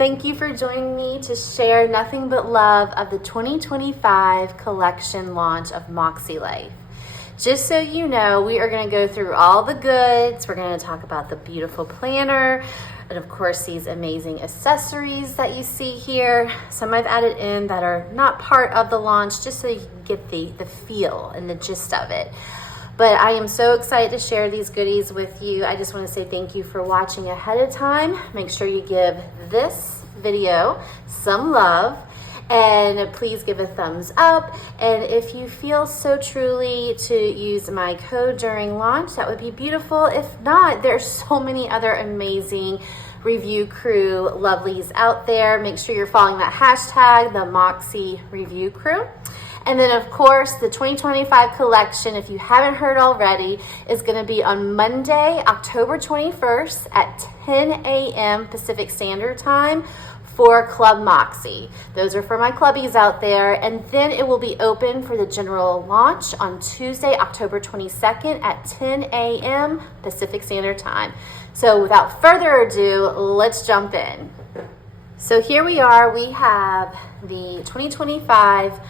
Thank you for joining me to share nothing but love of the 2025 collection launch of MakseLife. Just so you know, we are going to go through all the goods. We're going to talk about the beautiful planner and of course these amazing accessories that you see here. Some I've added in that are not part of the launch just so you can get the feel and the gist of it. But I am so excited to share these goodies with you. I just want to say thank you for watching ahead of time. Make sure you give this video some love and please give a thumbs up. And if you feel so truly to use my code during launch, that would be beautiful. If not, there's so many other amazing review crew lovelies out there. Make sure you're following that hashtag, the Maksee Review Crew. And then of course, the 2025 collection, if you haven't heard already, is gonna be on Monday, October 21st at 10 a.m. Pacific Standard Time for ClubMäksē. Those are for my clubbies out there. And then it will be open for the general launch on Tuesday, October 22nd at 10 a.m. Pacific Standard Time. So without further ado, let's jump in. So here we are, we have the 2025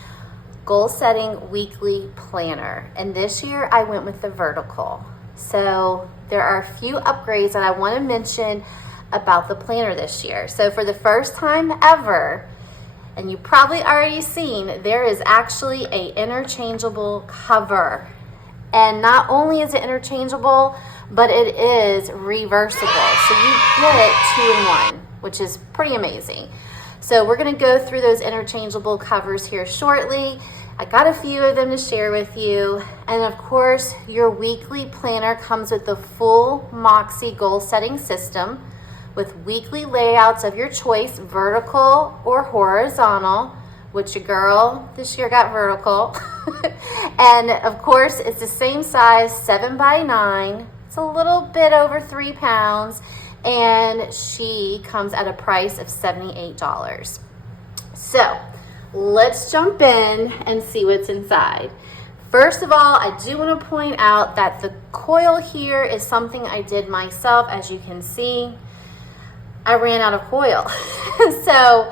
Goal Setting Weekly Planner. And this year I went with the vertical. So there are a few upgrades that I want to mention about the planner this year. So for the first time ever, and you've probably already seen, there is actually a interchangeable cover. And not only is it interchangeable, but it is reversible. So you get it 2-in-1, which is pretty amazing. So we're gonna go through those interchangeable covers here shortly. I got a few of them to share with you. And of course, your weekly planner comes with the full Maksee goal setting system with weekly layouts of your choice, vertical or horizontal, which your girl this year got vertical. And of course, it's the same size, 7x9. It's a little bit over 3 pounds. And she comes at a price of $78. So let's jump in and see what's inside. First of all, I do want to point out that the coil here is something I did myself. As you can see, I ran out of coil. So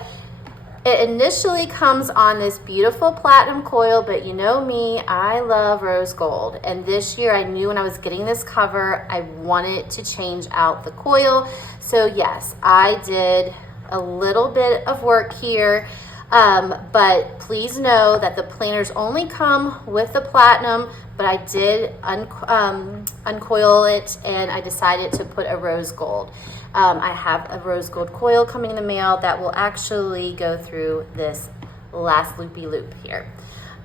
it initially comes on this beautiful platinum coil, but you know me, I love rose gold. And this year I knew when I was getting this cover, I wanted to change out the coil. So yes, I did a little bit of work here. But please know that the planners only come with the platinum, but I did uncoil it and I decided to put a rose gold. I have a rose gold coil coming in the mail that will actually go through this last loopy loop here.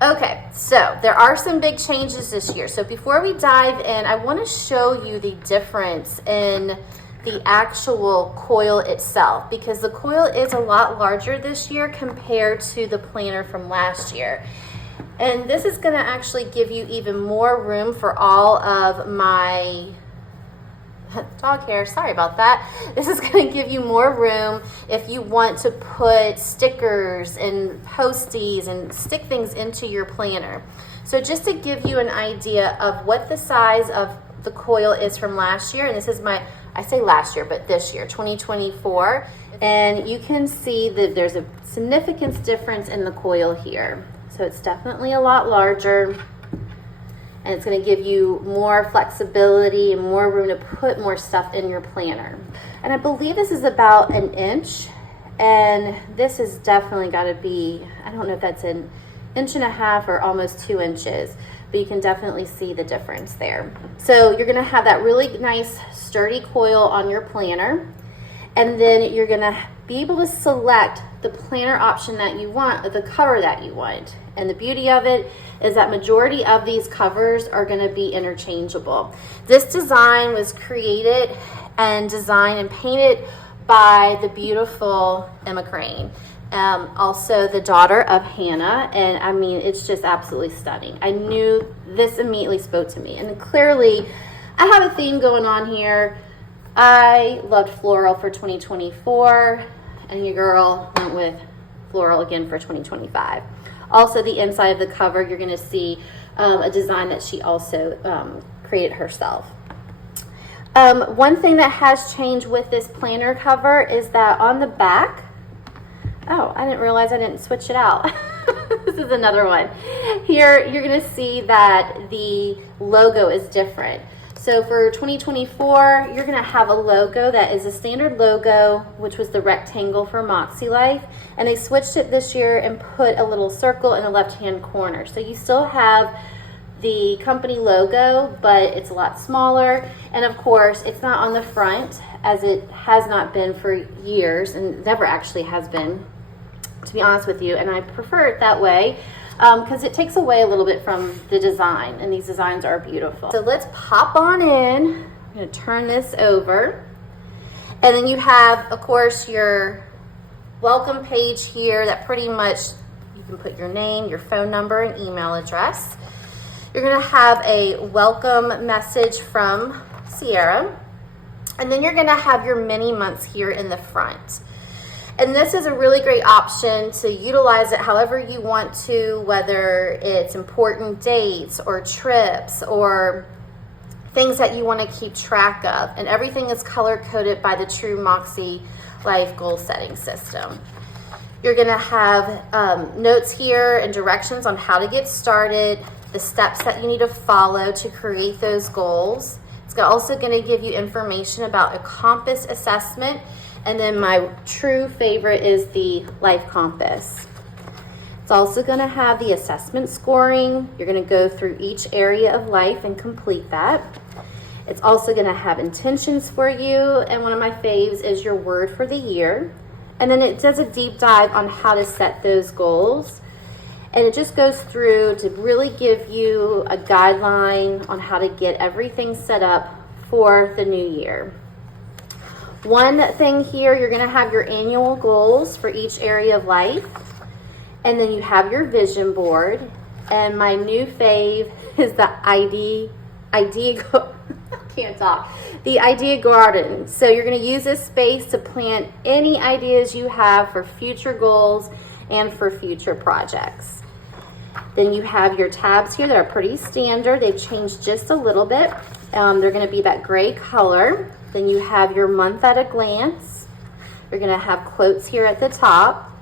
Okay, so there are some big changes this year. So before we dive in, I want to show you the difference in the actual coil itself, because the coil is a lot larger this year compared to the planner from last year. And this is going to actually give you even more room for all of my dog hair, sorry about that. This is going to give you more room if you want to put stickers and posties and stick things into your planner. So just to give you an idea of what the size of the coil is from last year, and this is my, I say last year, but this year, 2024, and you can see that there's a significant difference in the coil here. So it's definitely a lot larger, and it's going to give you more flexibility and more room to put more stuff in your planner. And I believe this is about 1 inch, and this has definitely got to be, I don't know if that's 1.5 inches or almost 2 inches, but you can definitely see the difference there. So you're going to have that really nice sturdy coil on your planner, and then you're going to be able to select the planner option that you want, or the cover that you want. And the beauty of it is that majority of these covers are going to be interchangeable. This design was created and designed and painted by the beautiful Emma Crane, also the daughter of Hannah, and I mean, it's just absolutely stunning. I knew this immediately spoke to me, and clearly I have a theme going on here. I loved floral for 2024, and your girl went with floral again for 2025. Also, the inside of the cover, you're going to see a design that she also created herself. One thing that has changed with this planner cover is that on the back, Oh, I didn't realize I didn't switch it out. This is another one. Here, you're gonna see that the logo is different. So for 2024, you're gonna have a logo that is a standard logo, which was the rectangle for MakseLife, and they switched it this year and put a little circle in the left-hand corner. So you still have the company logo, but it's a lot smaller, and of course, it's not on the front, as it has not been for years, and never actually has been, to be honest with you, and I prefer it that way because it takes away a little bit from the design, and these designs are beautiful. So let's pop on in. I'm going to turn this over, and then you have, of course, your welcome page here that pretty much you can put your name, your phone number, and email address. You're going to have a welcome message from Sierra, and then you're going to have your mini months here in the front. And this is a really great option to utilize it however you want to, whether it's important dates or trips or things that you want to keep track of. And everything is color-coded by the true MakseLife goal setting system. You're going to have notes here and directions on how to get started, the steps that you need to follow to create those goals. It's also going to give you information about a compass assessment. And then my true favorite is the life compass. It's also going to have the assessment scoring. You're going to go through each area of life and complete that. It's also going to have intentions for you. And one of my faves is your word for the year. And then it does a deep dive on how to set those goals. And it just goes through to really give you a guideline on how to get everything set up for the new year. One thing here, you're going to have your annual goals for each area of life, and then you have your vision board. And my new fave is the the idea garden. So you're going to use this space to plant any ideas you have for future goals and for future projects. Then you have your tabs here that are pretty standard. They've changed just a little bit. They're going to be that gray color. Then you have your month at a glance. You're going to have quotes here at the top.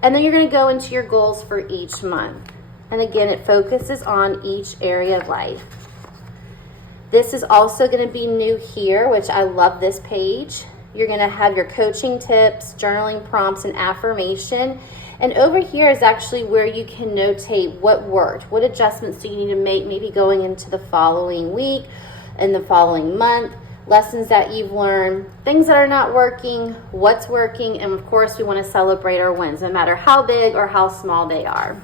And then you're going to go into your goals for each month. And again, it focuses on each area of life. This is also going to be new here, which I love this page. You're going to have your coaching tips, journaling prompts, and affirmation. And over here is actually where you can notate what worked. What adjustments do you need to make, maybe going into the following week and the following month. Lessons that you've learned, things that are not working, what's working, and of course we want to celebrate our wins, no matter how big or how small they are.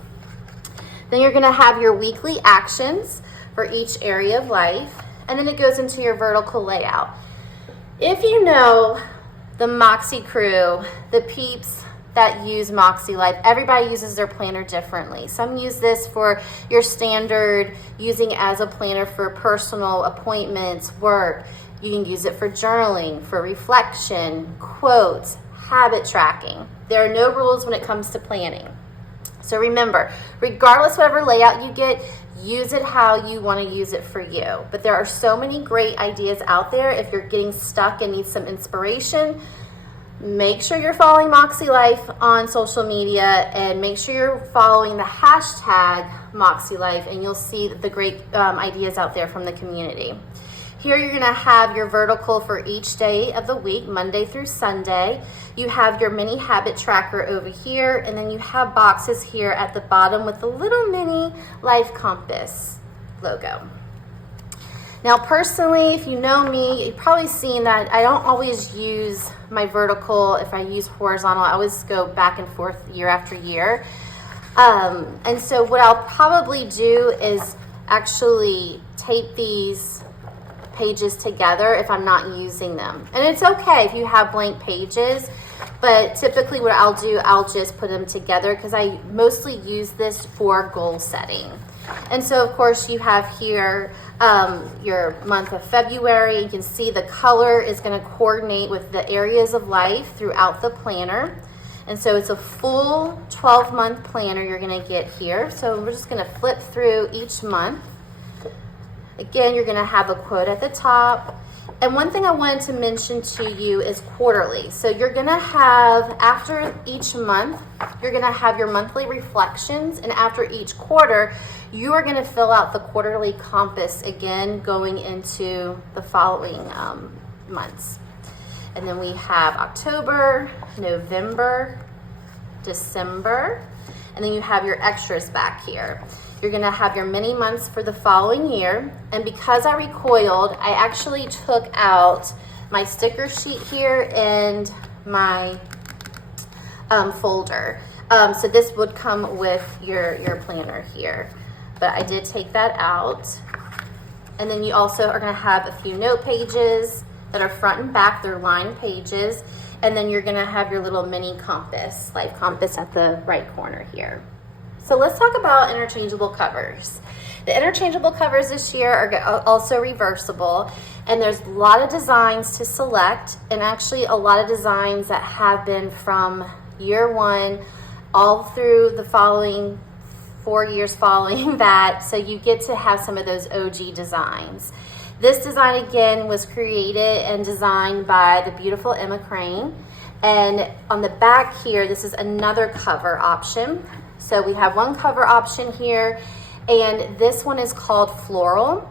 Then you're going to have your weekly actions for each area of life, and then it goes into your vertical layout. If you know the Moxie crew, the peeps that use MakseLife, everybody uses their planner differently. Some use this for your standard, using as a planner for personal appointments, work. You can use it for journaling, for reflection, quotes, habit tracking. There are no rules when it comes to planning. So remember, regardless of whatever layout you get, use it how you want to use it for you. But there are so many great ideas out there. If you're getting stuck and need some inspiration, make sure you're following MakseLife on social media, and make sure you're following the hashtag MakseLife, and you'll see the great ideas out there from the community. Here you're going to have your vertical for each day of the week, Monday through Sunday. You have your mini habit tracker over here, and then you have boxes here at the bottom with the little mini life compass logo. Now personally, if you know me, you've probably seen that I don't always use my vertical. If I use horizontal, I always go back and forth year after year. And so what I'll probably do is actually tape these pages together if I'm not using them. And it's okay if you have blank pages, but typically what I'll do, I'll just put them together because I mostly use this for goal setting. And so of course you have here your month of February. You can see the color is going to coordinate with the areas of life throughout the planner. And so it's a full 12-month planner you're going to get here. So we're just going to flip through each month. Again, you're going to have a quote at the top. And one thing I wanted to mention to you is quarterly. So you're gonna have, after each month, you're gonna have your monthly reflections, and after each quarter, you are gonna fill out the quarterly compass again going into the following months. And then we have October, November, December, and then you have your extras back here. You're gonna have your mini months for the following year. And because I recoiled, I actually took out my sticker sheet here and my folder. So this would come with your planner here. But I did take that out. And then you also are gonna have a few note pages that are front and back, they're lined pages. And then you're gonna have your little mini compass, life compass at the right corner here. So let's talk about interchangeable covers. The interchangeable covers this year are also reversible, and there's a lot of designs to select, and actually a lot of designs that have been from year one all through the following 4 years following that, so you get to have some of those OG designs. This design again was created and designed by the beautiful Emma Crane, and on the back here, this is another cover option. So we have one cover option here, and this one is called Floral.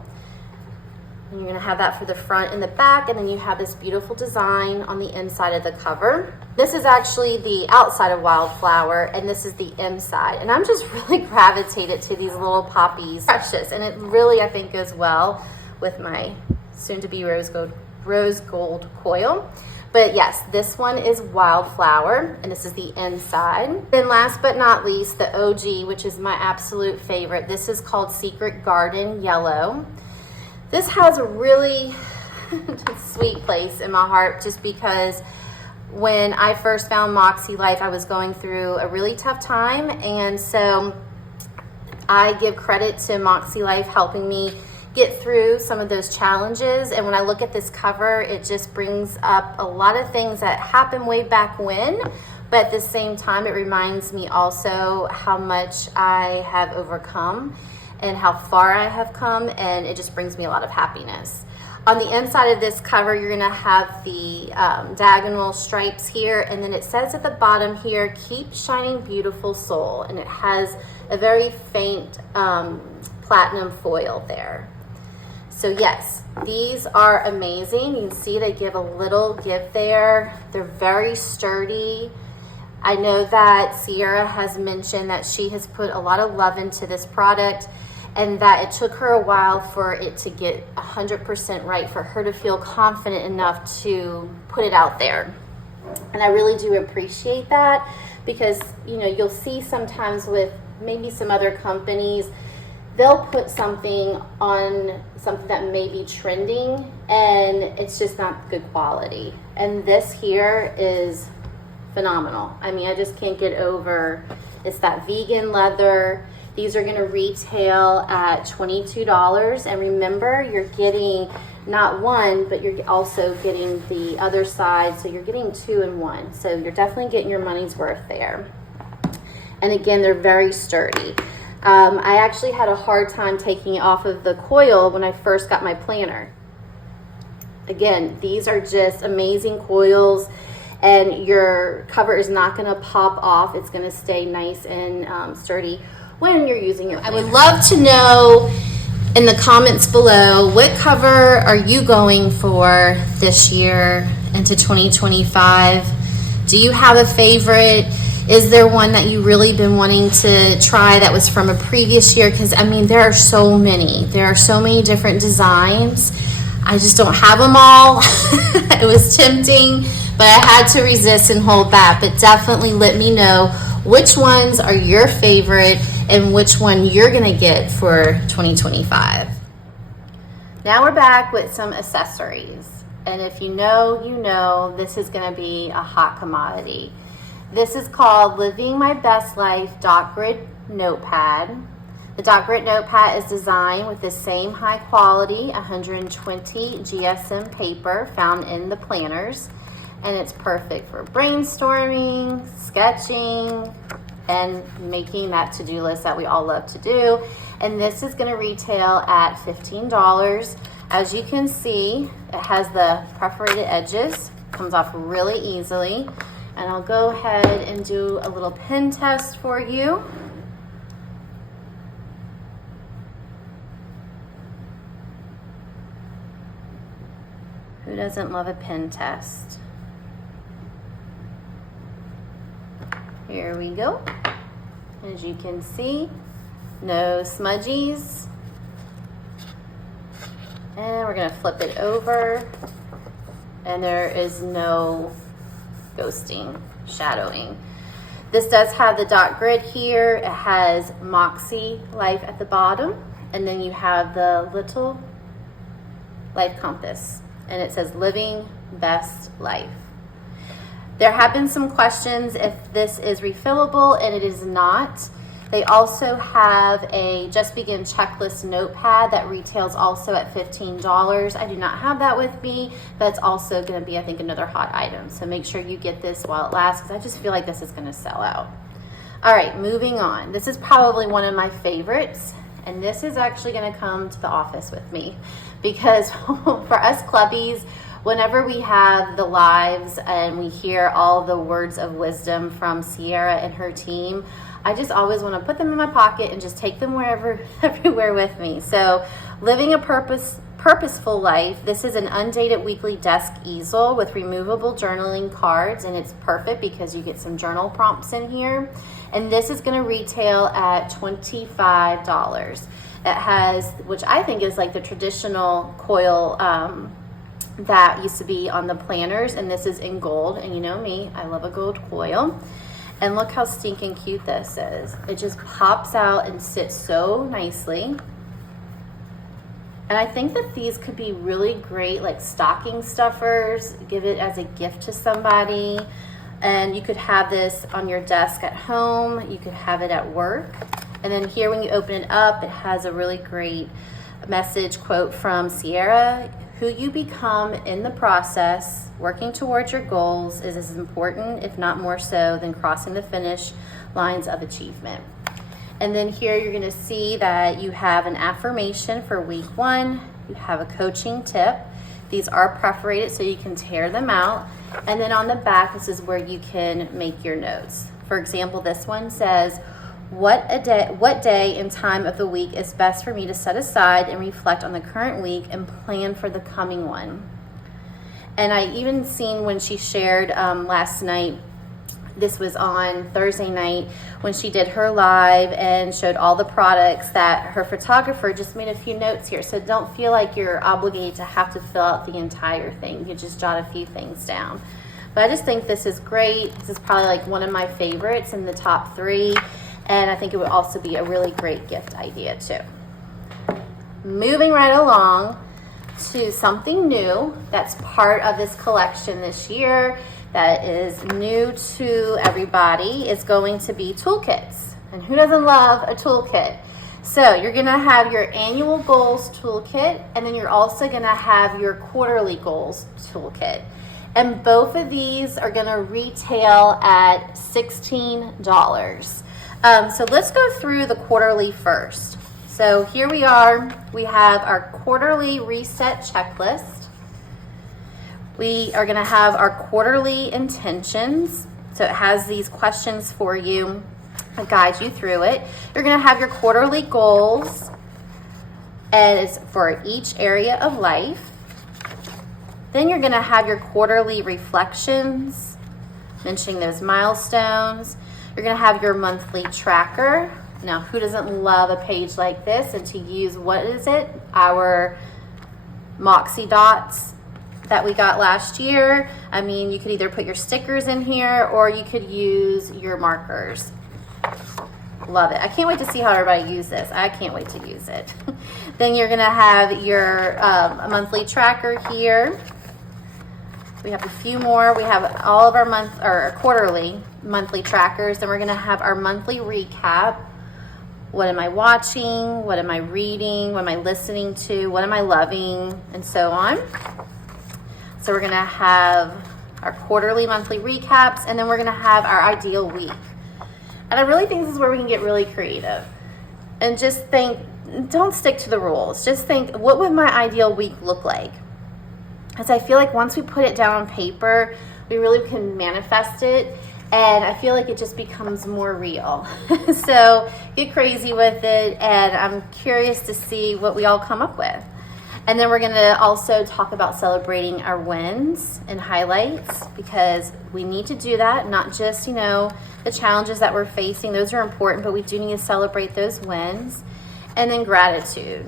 And you're gonna have that for the front and the back, and then you have this beautiful design on the inside of the cover. This is actually the outside of Wildflower, and this is the inside. And I'm just really gravitated to these little poppies. Precious, and it really, I think, goes well with my soon-to-be rose gold coil. But yes, this one is Wildflower, and this is the inside. Then last but not least, the OG, which is my absolute favorite. This is called Secret Garden Yellow. This has a really sweet place in my heart, just because when I first found MakseLife, I was going through a really tough time, and so I give credit to MakseLife helping me get through some of those challenges. And when I look at this cover, it just brings up a lot of things that happened way back when, but at the same time, it reminds me also how much I have overcome and how far I have come, and it just brings me a lot of happiness. On the inside of this cover, you're gonna have the diagonal stripes here, and then it says at the bottom here, "Keep shining beautiful soul," and it has a very faint platinum foil there. So yes, these are amazing. You can see they give a little give there. They're very sturdy. I know that Sierra has mentioned that she has put a lot of love into this product, and that it took her a while for it to get 100% right, for her to feel confident enough to put it out there. And I really do appreciate that, because you know, you'll see sometimes with maybe some other companies, they'll put something on something that may be trending, and it's just not good quality. And this here is phenomenal. I mean, I just can't get over, it's that vegan leather. These are gonna retail at $22. And remember, you're getting not one, but you're also getting the other side. So you're getting 2 in 1. So you're definitely getting your money's worth there. And again, they're very sturdy. I actually had a hard time taking it off of the coil when I first got my planner. Again, these are just amazing coils, and your cover is not gonna pop off. It's gonna stay nice and sturdy when you're using your planner. I would love to know in the comments below, what cover are you going for this year into 2025? Do you have a favorite? Is there one that you really been wanting to try that was from a previous year? Because I mean, there are so many. There are so many different designs. I just don't have them all. It was tempting, but I had to resist and hold back. But definitely let me know which ones are your favorite and which one you're gonna get for 2025. Now we're back with some accessories. And if you know, you know, this is gonna be a hot commodity. This is called Living My Best Life Dot Grid Notepad. The Dot Grid Notepad is designed with the same high quality 120 GSM paper found in the planners, and it's perfect for brainstorming, sketching, and making that to-do list that we all love to do. And this is going to retail at $15. As you can see, it has the perforated edges, comes off really easily. And I'll go ahead and do a little pen test for you. Who doesn't love a pen test? Here we go. As you can see, no smudgies. And we're gonna flip it over, and there is no ghosting, shadowing. This does have the dot grid here. It has MakseLife at the bottom, and then you have the little life compass, and it says living best life. There have been some questions if this is refillable, and it is not. They also have a Just Begin checklist notepad that retails also at $15. I do not have that with me, but it's also going to be, I think, another hot item. So make sure you get this while it lasts, because I just feel like this is going to sell out. All right, moving on. This is probably one of my favorites, and this is actually going to come to the office with me, because for us clubbies, whenever we have the lives and we hear all the words of wisdom from Sierra and her team, I just always want to put them in my pocket and just take them everywhere with me. So, living a purposeful life. This is an undated weekly desk easel with removable journaling cards, and it's perfect because you get some journal prompts in here. And this is going to retail at $25. It has, which I think is like the traditional coil that used to be on the planners, and this is in gold. And you know me, I love a gold coil. And look how stinking cute this is. It just pops out and sits so nicely. And I think that these could be really great like stocking stuffers. Give it as a gift to somebody. And you could have this on your desk at home. You could have it at work. And then here when you open it up, it has a really great message quote from Sierra. Who you become in the process, working towards your goals, is as important, if not more so, than crossing the finish lines of achievement. And then here you're going to see that you have an affirmation for week 1. You have a coaching tip. These are perforated so you can tear them out. And then on the back, this is where you can make your notes. For example, this one says, what day and time of the week is best for me to set aside and reflect on the current week and plan for the coming one? And I even seen when she shared last night, this was on Thursday night, when she did her live and showed all the products, that her photographer just made a few notes here. So don't feel like you're obligated to have to fill out the entire thing. You just jot a few things down. But I just think this is great. This is probably like one of my favorites in the top 3. And I think it would also be a really great gift idea too. Moving right along to something new that's part of this collection this year that is new to everybody is going to be toolkits. And who doesn't love a toolkit? So you're gonna have your annual goals toolkit, and then you're also gonna have your quarterly goals toolkit. And both of these are gonna retail at $16. So let's go through the quarterly first. So here we are. We have our quarterly reset checklist. We are going to have our quarterly intentions. So it has these questions for you that guide you through it. You're going to have your quarterly goals, and it's for each area of life. Then you're going to have your quarterly reflections, mentioning those milestones. You're going to have your monthly tracker. Now, who doesn't love a page like this? And to use, what is it? Our Moxie dots that we got last year. I mean, you could either put your stickers in here or you could use your markers. Love it. I can't wait to see how everybody uses this. I can't wait to use it. Then you're going to have your monthly tracker here. We have a few more. We have all of our quarterly monthly trackers. Then we're going to have our monthly recap. What am I watching? What am I reading? What am I listening to? What am I loving? And so on. So we're going to have our quarterly monthly recaps, and then we're going to have our ideal week. And I really think this is where we can get really creative and just think, don't stick to the rules. Just think, what would my ideal week look like? Because I feel like once we put it down on paper, we really can manifest it, and I feel like it just becomes more real. So get crazy with it, and I'm curious to see what we all come up with. And then we're gonna also talk about celebrating our wins and highlights, because we need to do that, not just, you know, the challenges that we're facing. Those are important, but we do need to celebrate those wins. And then gratitude,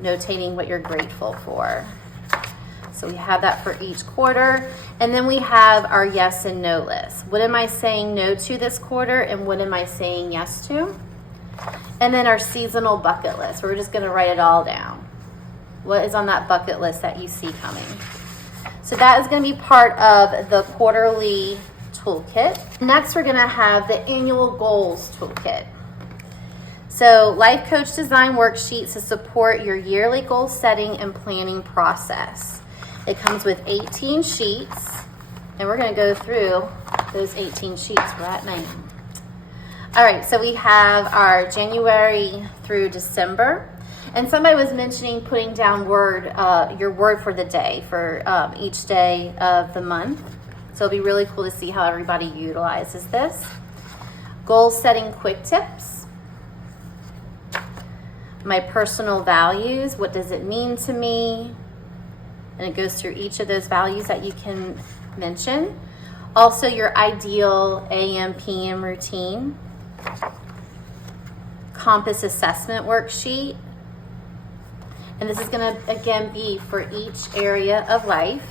notating what you're grateful for. So we have that for each quarter. And then we have our yes and no list. What am I saying no to this quarter, and what am I saying yes to? And then our seasonal bucket list, where we're just gonna write it all down. What is on that bucket list that you see coming? So that is gonna be part of the quarterly toolkit. Next, we're gonna have the annual goals toolkit. So life coach design worksheets to support your yearly goal setting and planning process. It comes with 18 sheets, and we're gonna go through those 18 sheets right now. All right, so we have our January through December. And somebody was mentioning putting down your word for the day for each day of the month. So it'll be really cool to see how everybody utilizes this. Goal setting quick tips. My personal values, what does it mean to me? And it goes through each of those values that you can mention. Also your ideal AM, PM routine. Compass assessment worksheet. And this is gonna, again, be for each area of life.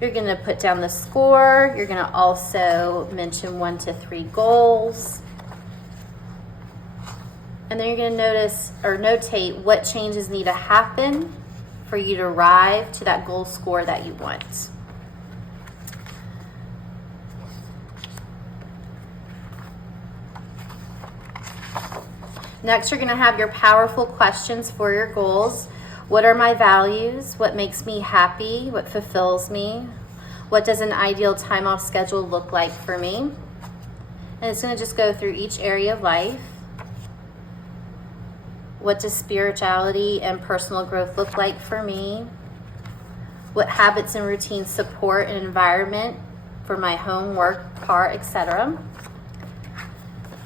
You're gonna put down the score. You're gonna also mention 1 to 3 goals. And then you're gonna notice or notate what changes need to happen for you to arrive to that goal score that you want. Next, you're gonna have your powerful questions for your goals. What are my values? What makes me happy? What fulfills me? What does an ideal time off schedule look like for me? And it's gonna just go through each area of life. What does spirituality and personal growth look like for me? What habits and routines support an environment for my home, work, car, etc.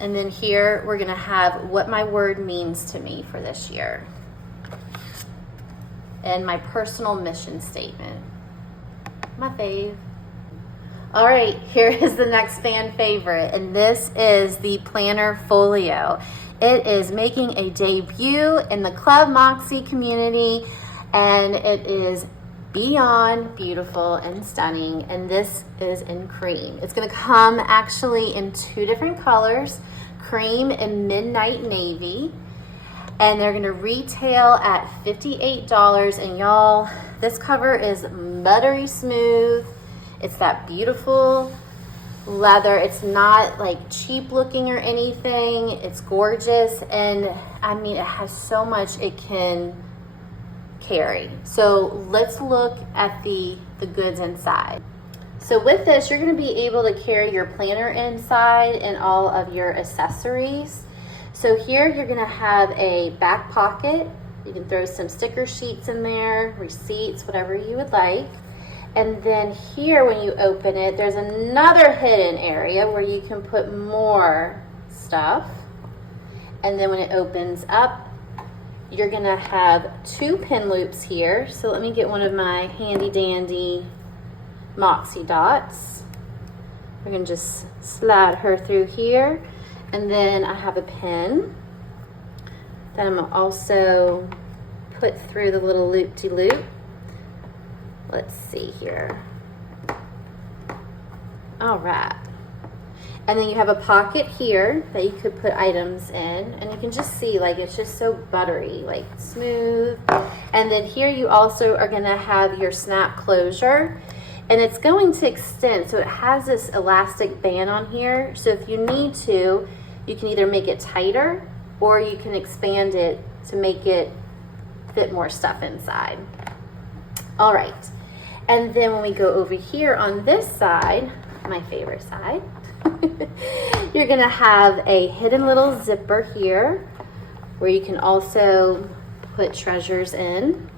And then here we're gonna have what my word means to me for this year. And my personal mission statement. My fave. All right, here is the next fan favorite, and this is the planner Folio. It is making a debut in the ClubMäksē community, and it is beyond beautiful and stunning, and this is in cream. It's gonna come actually in 2 different colors, cream and midnight navy, and they're gonna retail at $58. And y'all, this cover is buttery smooth. It's that beautiful leather. It's not like cheap looking or anything. It's gorgeous, and I mean, it has so much it can carry. So let's look at the goods inside. So with this, you're going to be able to carry your planner inside and all of your accessories. So here you're going to have a back pocket. You can throw some sticker sheets in there, receipts, whatever you would like. And then here, when you open it, there's another hidden area where you can put more stuff. And then when it opens up, you're gonna have 2 pin loops here. So let me get one of my handy dandy Moxie dots. We're gonna just slide her through here. And then I have a pin that I'm gonna also put through the little loop-de-loop. Let's see here. All right. And then you have a pocket here that you could put items in, and you can just see, like, it's just so buttery, like smooth. And then here you also are gonna have your snap closure, and it's going to extend. So it has this elastic band on here. So if you need to, you can either make it tighter or you can expand it to make it fit more stuff inside. All right. And then when we go over here on this side, my favorite side. You're gonna have a hidden little zipper here where you can also put treasures in.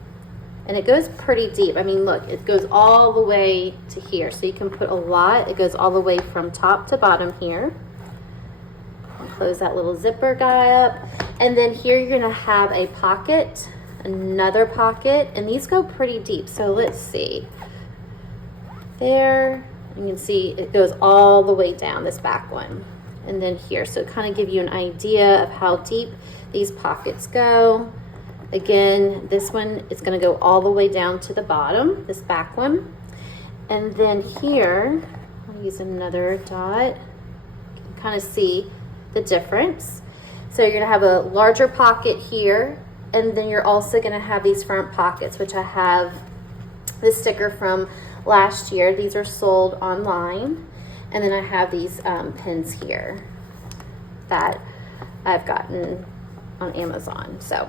And it goes pretty deep. I mean, look, it goes all the way to here. So you can put a lot. It goes all the way from top to bottom here. Close that little zipper guy up. And then here you're gonna have a pocket, another pocket, and these go pretty deep. So let's see. There, you can see it goes all the way down, this back one. And then here, so kind of give you an idea of how deep these pockets go. Again, this one is gonna go all the way down to the bottom, this back one. And then here, I'll use another dot. You can kind of see the difference. So you're gonna have a larger pocket here, and then you're also gonna have these front pockets, which I have this sticker from last year. These are sold online. And then I have these pins here that I've gotten on Amazon. So,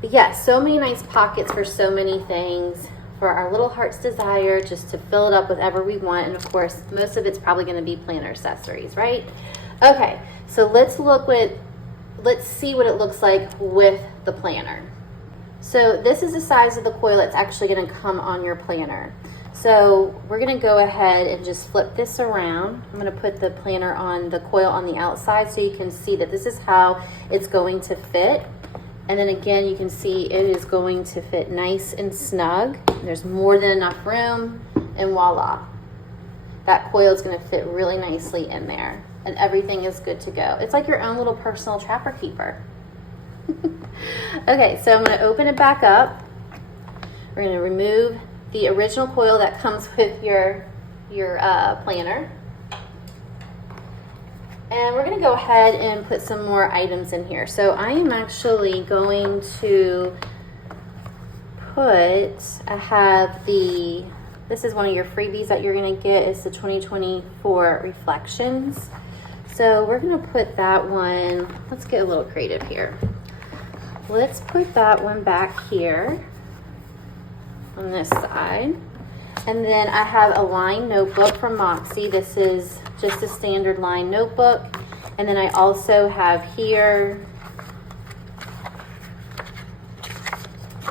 but yeah, so many nice pockets for so many things for our little heart's desire, just to fill it up with whatever we want. And of course, most of it's probably gonna be planner accessories, right? Okay, so let's see what it looks like with the planner. So this is the size of the coil that's actually gonna come on your planner. So we're gonna go ahead and just flip this around. I'm gonna put the planner on the coil on the outside so you can see that this is how it's going to fit. And then again, you can see it is going to fit nice and snug. There's more than enough room, and voila. That coil is gonna fit really nicely in there, and everything is good to go. It's like your own little personal trapper keeper. Okay, so I'm gonna open it back up. We're gonna remove the original coil that comes with your planner. And we're gonna go ahead and put some more items in here. So I am actually going to this is one of your freebies that you're gonna get. It's the 2024 Reflections. So we're gonna put that one, let's get a little creative here. Let's put that one back here on this side. And then I have a lined notebook from MakseLife. This is just a standard lined notebook. And then I also have here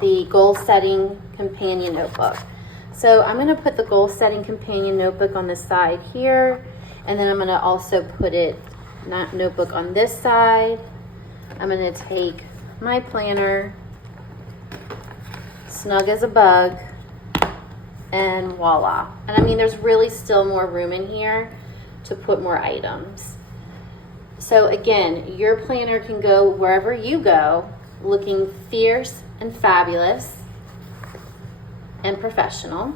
the goal setting companion notebook. So I'm gonna put the goal setting companion notebook on the side here. And then I'm gonna also put notebook on this side. I'm gonna take my planner, snug as a bug, and voila. And I mean, there's really still more room in here to put more items. So again, your planner can go wherever you go, looking fierce and fabulous and professional.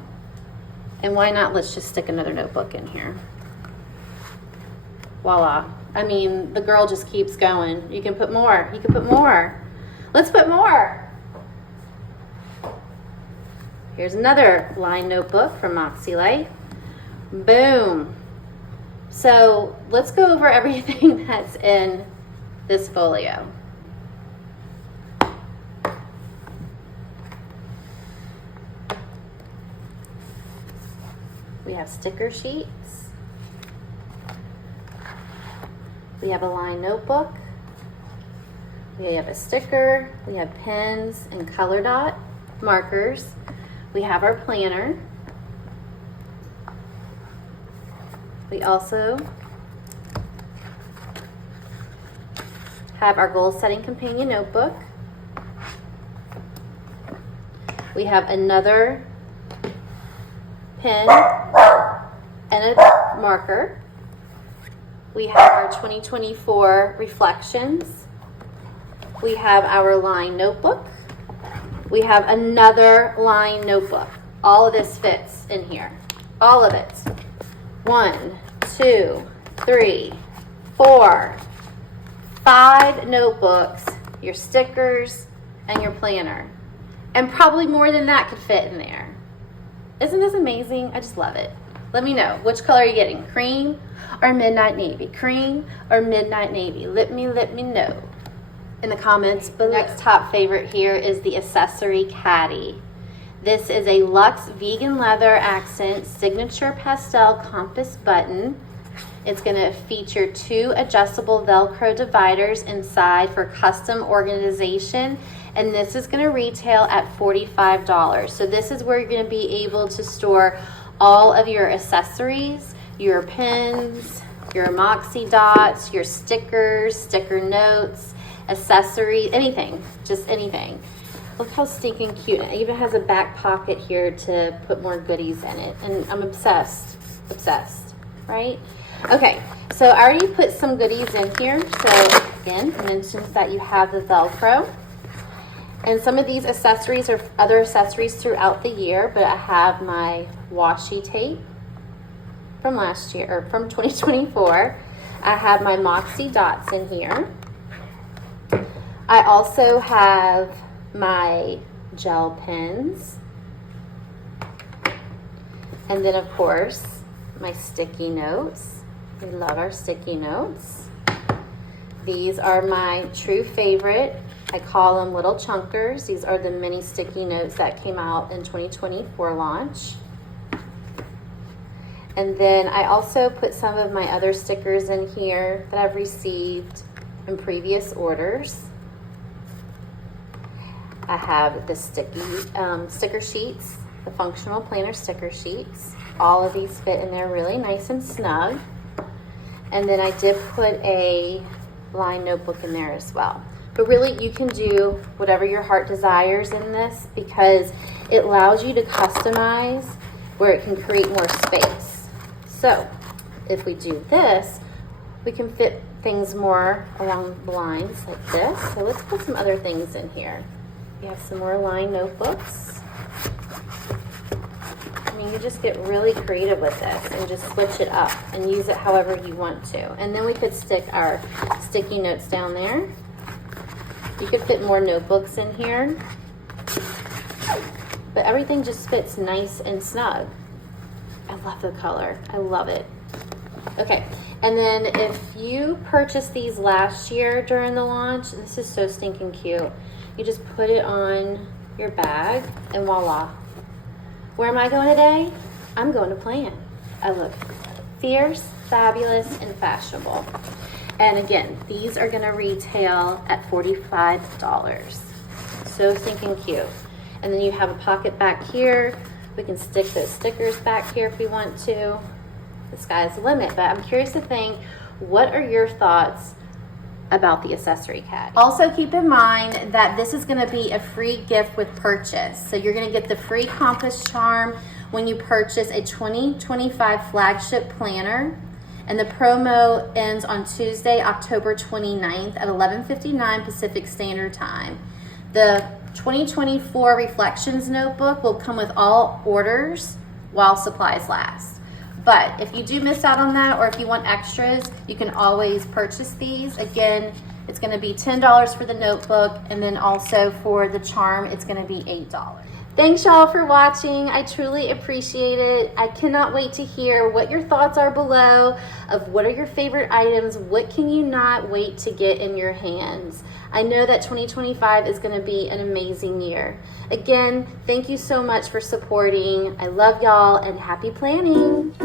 And why not, let's just stick another notebook in here. Voila. I mean, the girl just keeps going. You can put more, you can put more. Let's put more. Here's another lined notebook from MakseLife. Boom. So let's go over everything that's in this folio. We have sticker sheets. We have a lined notebook. We have a sticker. We have pens and color dot markers. We have our planner. We also have our goal setting companion notebook. We have another pen and a marker. We have our 2024 Reflections. We have our lined notebook. We have another lined notebook. All of this fits in here. All of it. 1, 2, 3, 4, 5 notebooks, your stickers, and your planner. And probably more than that could fit in there. Isn't this amazing? I just love it. Let me know, which color are you getting? Cream or midnight navy? Cream or midnight navy? Let me know in the comments. But the next top favorite here is the Accessory Caddy. This is a luxe vegan leather accent signature pastel compass button. It's going to feature 2 adjustable Velcro dividers inside for custom organization, and this is going to retail at $45. So this is where you're going to be able to store all of your accessories, your pins, your MakseLife dots, your stickers, sticker notes, accessories, anything, just anything. Look how stinking cute. It even has a back pocket here to put more goodies in it. And I'm obsessed, right? Okay, so I already put some goodies in here. So again, it mentions that you have the Velcro. And some of these accessories are other accessories throughout the year, but I have my washi tape from last year, or from 2024. I have my MakseLife dots in here. I also have my gel pens, and then of course my sticky notes. We love our sticky notes. These are my true favorite. I call them little chunkers. These are the mini sticky notes that came out in 2024 launch. And then I also put some of my other stickers in here that I've received in previous orders. I have the sticker sheets, the functional planner sticker sheets. All of these fit in there really nice and snug. And then I did put a lined notebook in there as well. But really, you can do whatever your heart desires in this, because it allows you to customize where it can create more space. So if we do this, we can fit things more along the lines like this. So let's put some other things in here. We have some more lined notebooks. I mean, you just get really creative with this and just switch it up and use it however you want to. And then we could stick our sticky notes down there. You could fit more notebooks in here. But everything just fits nice and snug. I love the color. I love it. Okay, and then if you purchased these last year during the launch, this is so stinking cute. You just put it on your bag and voila. Where am I going today? I'm going to plan. I look fierce, fabulous, and fashionable. And again, these are gonna retail at $45. So stinking cute. And then you have a pocket back here. We can stick those stickers back here if we want to. The sky's the limit, but I'm curious to think, what are your thoughts about the Accessory Caddy? Also keep in mind that this is gonna be a free gift with purchase. So you're gonna get the free compass charm when you purchase a 2025 flagship planner. And the promo ends on Tuesday, October 29th at 11:59 Pacific Standard Time. The 2024 Reflections Notebook will come with all orders while supplies last. But if you do miss out on that, or if you want extras, you can always purchase these. Again, it's gonna be $10 for the notebook, and then also for the charm, it's gonna be $8. Thanks y'all for watching. I truly appreciate it. I cannot wait to hear what your thoughts are below of what are your favorite items, what can you not wait to get in your hands. I know that 2025 is gonna be an amazing year. Again, thank you so much for supporting. I love y'all and happy planning.